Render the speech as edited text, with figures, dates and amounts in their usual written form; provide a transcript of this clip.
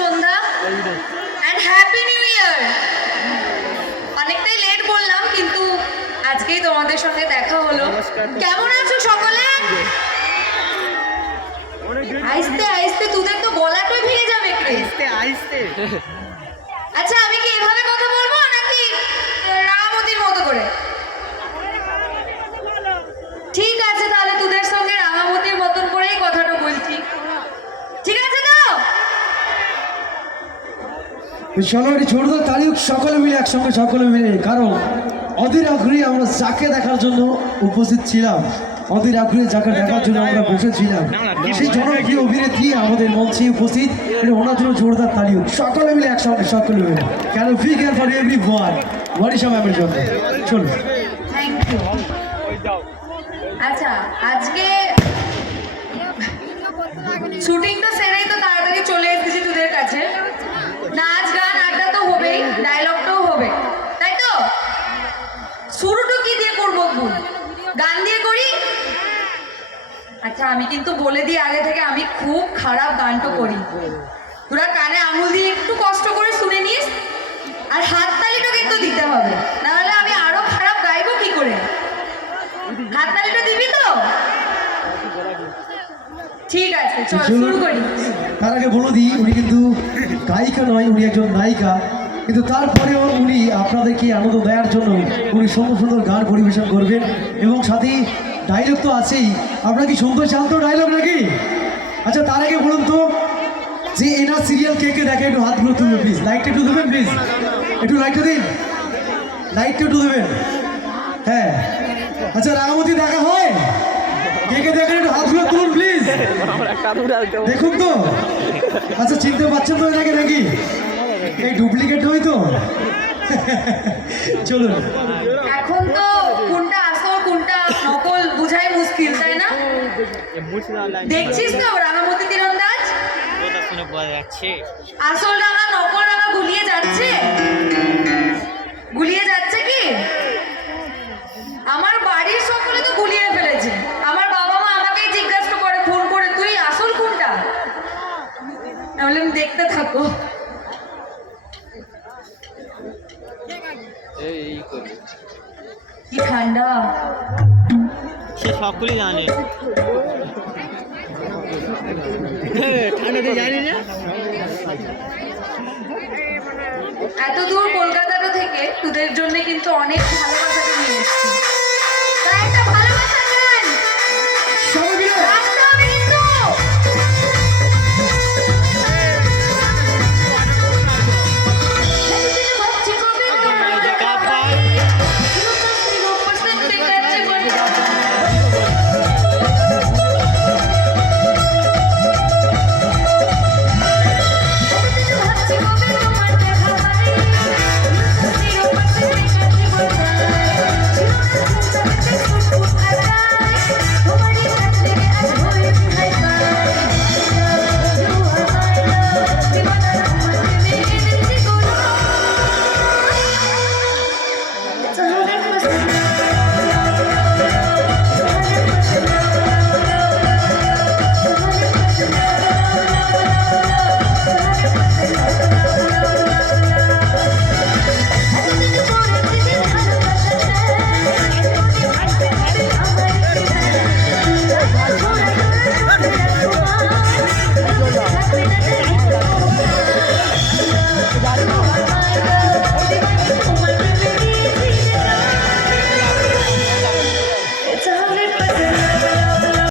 Sandhya and happy new year. অনেকটাই late বললাম, কিন্তু আজকেই তোমাদের সঙ্গে দেখা হলো। কেমন আছো সকলে? আইস্তে আইস্তে তোদের তো গলাটাই ভেঙে যাবে। আইস্তে আইস্তে। আচ্ছা, আমি কি এভাবে কথা বলবো নাকি রাঙামতির মতো করে? ঠিক আছে, তাহলে তোদের সঙ্গে রাঙামতির মতন করেই কথাটা বলছি। ঠিক আছে তো? চলো এটি ছোটদের তালিক সকলে মিলে একসঙ্গে, সকলে মিলে, কারণ অধীর আগ্রহী আমরা যাকে দেখার জন্য উপস্থিত ছিলাম, অধীর আগ্রহী যাকে দেখার জন্য আমরা বসেছিলাম, সেই জনপ্রিয় অভিনেত্রী আমাদের মঞ্চে উপস্থিত। ওনার জন্য জোরদার তালিক সকলে মিলে একসঙ্গে, সকলে মিলে। কেন free care for every one, Manisha ম্যামের জন্য। চলো, থ্যাংক ইউ। আচ্ছা, আজকে শুটিংটা সেরেই তো তাড়াতাড়ি চলে এসেছি তোদের কাছে। নাচ গান আড্ডা তো হবেই, ডায়লগটাও হবে, তাই তো? শুরুটা কি দিয়ে করবো? গান দিয়ে করি? আচ্ছা, আমি কিন্তু বলে দিই আগে থেকে, আমি খুব খারাপ গানটা করি। তোরা কানে আঙুল দিয়ে একটু কষ্ট করে শুনে নিস, আর হাততালিটা কিন্তু দিতে হবে, নাহলে আমি আরো খারাপ গাইবো কি করে। হাততালিটা দিবি তো? ঠিক আছে, চল শুরু করি। তার আগে বলে দিই, উনি কিন্তু গায়িকা নয়, উনি একজন নায়িকা, কিন্তু তারপরেও উনি আপনাদেরকে আনন্দ দেওয়ার জন্য উনি সুন্দর সুন্দর গান পরিবেশন করবেন, এবং সাথে ডায়লগ তো আছেই। আপনারা কি শুনতে চান তো ডায়লগ নাকি? আচ্ছা, তার আগে বলুন তো, যে এনার সিরিয়াল কে কে দেখে, একটু হাতগুলো তুলবেন প্লিজ। লাইটটা একটু দেবেন প্লিজ, একটু লাইটটা দিন, লাইটটা একটু দেবেন। হ্যাঁ, আচ্ছা, রাঙামতি দেখা হয়? কে কে দেখেন একটু হাতগুলো তুলুন প্লিজ। দেখুন তো, আচ্ছা, চিনতে পারছেন তো এটাকে নাকি? এই ডুপ্লিকেট নয় তো? চলুন। এখন তো কোনটা আসল কোনটা নকল বুঝাই মুশকিল, তাই না? দেখছিস তো রাঙামতি তীরন্দাজ, আসল রাঙা নকল রাঙা গুলিয়ে যাচ্ছে। গুলিয়ে যাচ্ছে কি? আমার বাড়ির সকলে তো গুলিয়ে ফেলেছে। আমার বাবা মা আমাকেই জিজ্ঞাসা করে ফোন করে, তুই আসল কোনটা? আমি বললাম, দেখতে থাকো। কি ঠান্ডা, সে সকলেই জানে। ঠান্ডাতে জানি না। এত দূর কলকাতা থেকে তোদের জন্য কিন্তু অনেক ভালোবাসাটা নিয়ে এসেছি।